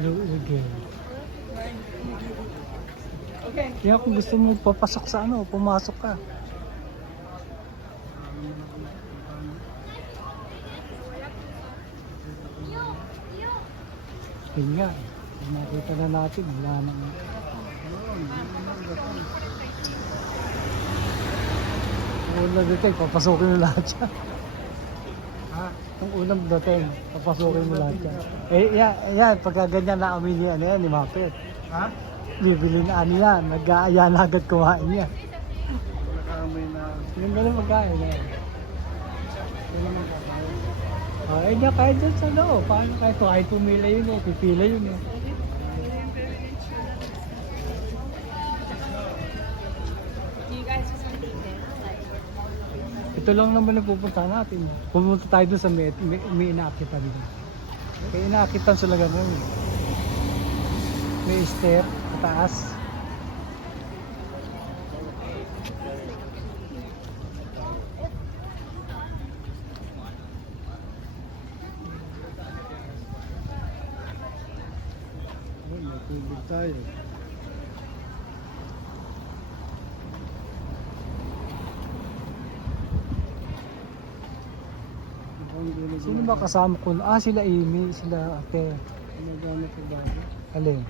Luigil. Kaya kung gusto mo papasok sa ano, pumasok ka. Yun nga, nakita na natin, wala nang... Kung unang dating, papasukin mo lahat yan. Kung unang dating, papasukin mo lahat yan. Yan, pagka ganyan na amin niya, ano yan, ni Mapet. Ha? Bibili na ano yan, nag-aaya na agad kumain niya. Nakaamoy na. Yung ganun magkain na yan. Niya kahit dyan sa loob, paano kahit pumila yun o, pipila yun o. Ito lang naman ang pupunta natin. Pumunta tayo doon sa may inaakitan doon. May inaakitan sila ganun. May stair, pataas. May tubig tayo. Sino ba kasama ko? Sila Amy, sila Ate. Nagano ko ba? Alin?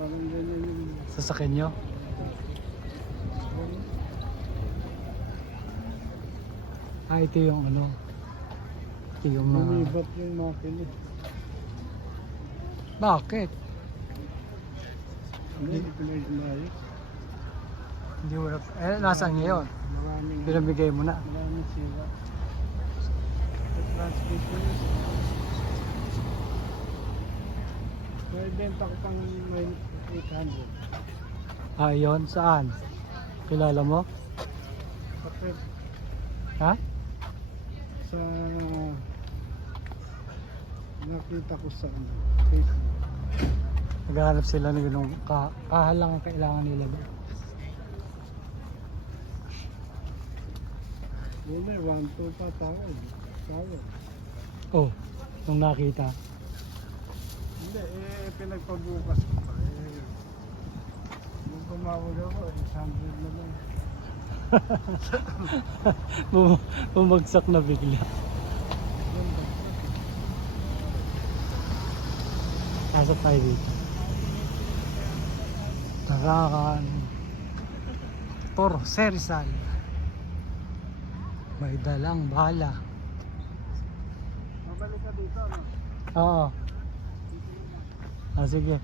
Parang ganyan yung... Sasakyan nyo? Ito yung ano. Ito yung... Lumibat yung makina. Bakit? Hindi pinag-inayos. Hindi mo na... nasaan ngayon? Maraming... Pinamigay mo na. Maraming sira. Sa transmission. May benta ko pang 800. Yun? Saan? Kilala mo? Kapit Ha? sa... Nakita ko sa Facebook. Naghahanap sila ng ganung kahalang ang kailangan nila doon. Hindi, 1-2 pa tawad. Tawad. Oh, nung nakita. Hindi, pinagpabukas ko pa. Nung tumawag ako, 800 na lang. Bumagsak na bigla. Nasa tayo dito. Tarakan. Toro, Serizal. May dalang bala. Mabalik ka dito, ano? Oo. Sige.